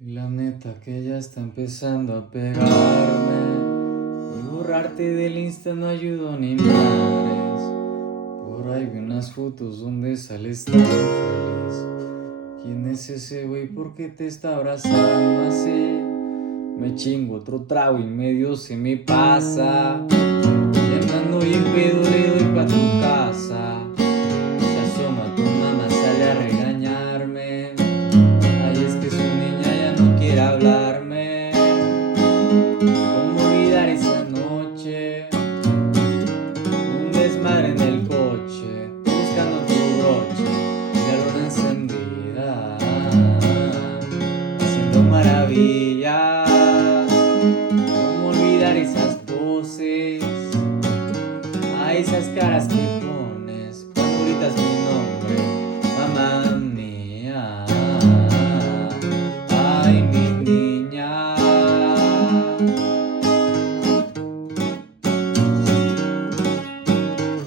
Y la neta que ya está empezando a pegarme. Y borrarte del Insta no ayudó ni madres. Por ahí vi unas fotos donde sales tan feliz. ¿Quién es ese güey? ¿Por qué te está abrazando así? Me chingo otro trago y medio se me pasa. Y andando bien pedo le doy pa' tu casa. Se asoma tu mamá, sale a regañarme. Ay, es que su niña ya no quiere hablarme. ¿Cómo olvidar esa noche? Un desmadre en el coche, buscando tu broche, la luna encendida, haciendo maravillas.